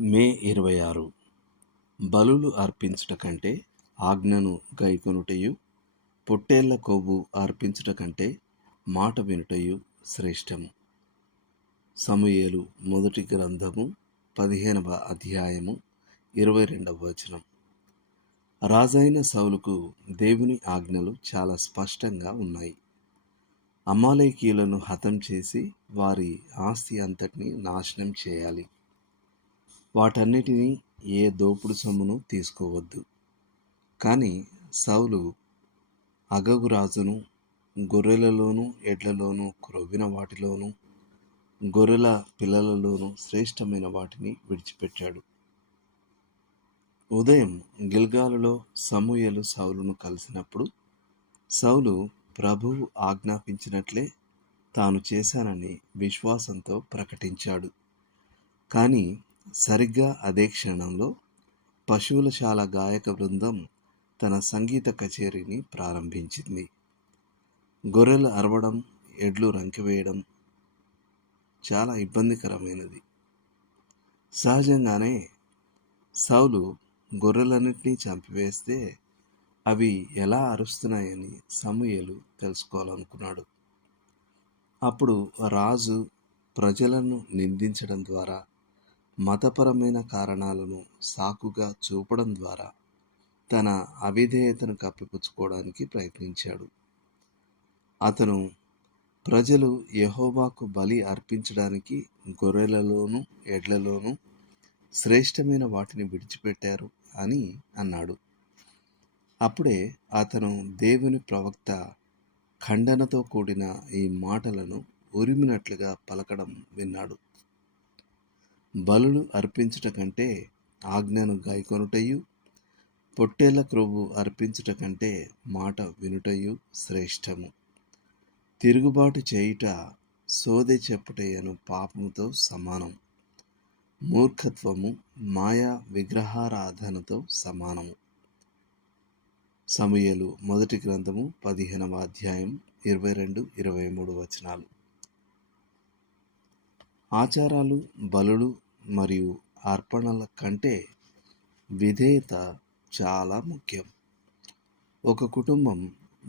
మే 26 బలులు అర్పించుట కంటే ఆజ్ఞను గైకొనుటయు, పొట్టేళ్ల కొవ్వు అర్పించుట కంటే మాట వినుటయు శ్రేష్టము. సమూయేలు మొదటి గ్రంథము 15వ అధ్యాయము 22వ వచనం. రాజైన సౌలుకు దేవుని ఆజ్ఞలు చాలా స్పష్టంగా ఉన్నాయి. అమాలేకీయులను హతం చేసి వారి ఆస్తి అంతటిని నాశనం చేయాలి. వాటన్నిటినీ ఏ దోపుడు సొమ్మును తీసుకోవద్దు. కానీ సౌలు అగగు రాజును గొర్రెలలోనూ ఎడ్లలోనూ క్రొవ్విన వాటిలోనూ గొర్రెల పిల్లలలోనూ శ్రేష్టమైన వాటిని విడిచిపెట్టాడు. ఉదయం గిల్గాలులో సమూయేలు సౌలును కలిసినప్పుడు సౌలు ప్రభువు ఆజ్ఞాపించినట్లే తాను చేశానని విశ్వాసంతో ప్రకటించాడు. కానీ సరిగ్గా అదే క్షణంలో పశువుల శాల గాయక బృందం తన సంగీత కచేరీని ప్రారంభించింది. గొర్రెలు అరవడం, ఎడ్లు రంకెవేయడం చాలా ఇబ్బందికరమైనది. సహజంగానే సౌలు గొర్రెలన్నింటినీ చంపివేస్తే అవి ఎలా అరుస్తున్నాయని సమూయేలు తెలుసుకోవాలనుకున్నాడు. అప్పుడు రాజు ప్రజలను నిందించడం ద్వారా, మతపరమైన కారణాలను సాకుగా చూపడం ద్వారా తన అవిధేయతను కప్పిపుచ్చుకోవడానికి ప్రయత్నించాడు. అతను ప్రజలు యెహోవాకు బలి అర్పించడానికి గొర్రెలలోనూ ఎడ్లలోనూ శ్రేష్టమైన వాటిని విడిచిపెట్టారు అని అన్నాడు. అప్పుడే అతను దేవుని ప్రవక్త ఖండనతో కూడిన ఈ మాటలను ఉరిమినట్లుగా పలకడం విన్నాడు. బలులు అర్పించుట కంటే ఆజ్ఞను గైకొనుటయు, పొట్టేళ్ల క్రొవ్వు అర్పించుట కంటే మాట వినుటయు శ్రేష్టము. తిరుగుబాటు చేయుట సోదె చెప్పుటయను పాపముతో సమానం. మూర్ఖత్వము మాయా విగ్రహారాధనతో సమానము. సమూయేలు మొదటి గ్రంథము 15వ అధ్యాయం 22-23 వచనాలు. ఆచారాలు, బలులు మరియు అర్పణల కంటే విధేయత చాలా ముఖ్యం. ఒక కుటుంబం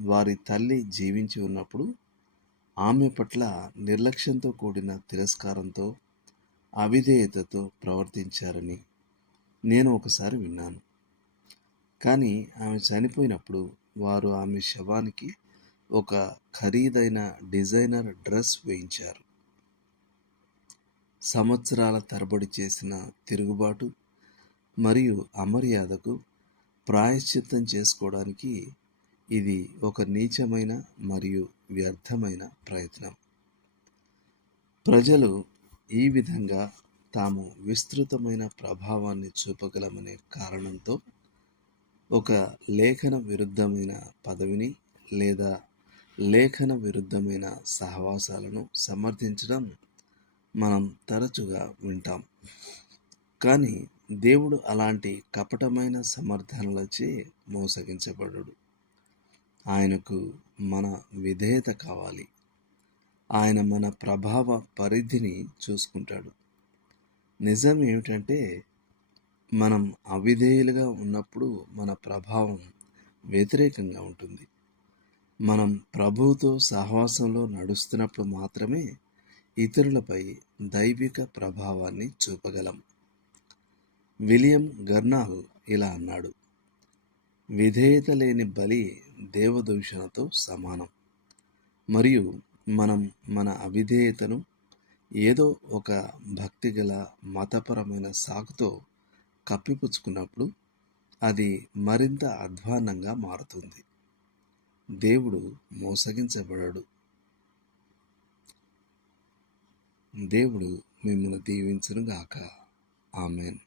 వారి తల్లి జీవించి ఉన్నప్పుడు ఆమె పట్ల నిర్లక్ష్యంతో కూడిన తిరస్కారంతో, అవిధేయతతో ప్రవర్తించారని నేను ఒకసారి విన్నాను. కానీ ఆమె చనిపోయినప్పుడు వారు ఆమె శవానికి ఒక ఖరీదైన డిజైనర్ డ్రెస్ వేయించారు. సంవత్సరాల తరబడి చేసిన తిరుగుబాటు మరియు అమర్యాదకు ప్రాయశ్చిత్తం చేసుకోవడానికి ఇది ఒక నీచమైన మరియు వ్యర్థమైన ప్రయత్నం. ప్రజలు ఈ విధంగా తాము విస్తృతమైన ప్రభావాన్ని చూపగలమనే కారణంతో ఒక లేఖన విరుద్ధమైన పదవిని లేదా లేఖన విరుద్ధమైన సహవాసాలను సమర్థించడం మనం తరచుగా వింటాం. కానీ దేవుడు అలాంటి కపటమైన సమర్థనలచే మోసగించబడడు. ఆయనకు మన విధేయత కావాలి. ఆయన మన ప్రభావ పరిధిని చూసుకుంటాడు. నిజం ఏమిటంటే మనం అవిధేయులుగా ఉన్నప్పుడు మన ప్రభావం వ్యతిరేకంగా ఉంటుంది. మనం ప్రభువుతో సహవాసంలో నడుస్తున్నప్పుడు మాత్రమే ఇతరులపై దైవిక ప్రభావాన్ని చూపగలం. విలియం గర్నాల్ ఇలా అన్నాడు: విధేయత లేని బలి దేవదూషణతో సమానం. మరియు మనం మన అవిధేయతను ఏదో ఒక భక్తిగల మతపరమైన సాకుతో కప్పిపుచ్చుకున్నప్పుడు అది మరింత అధ్వాన్నంగా మారుతుంది. దేవుడు మోసగించబడడు. దేవుడు మిమ్మల్ని దీవించును గాక. ఆమెన్.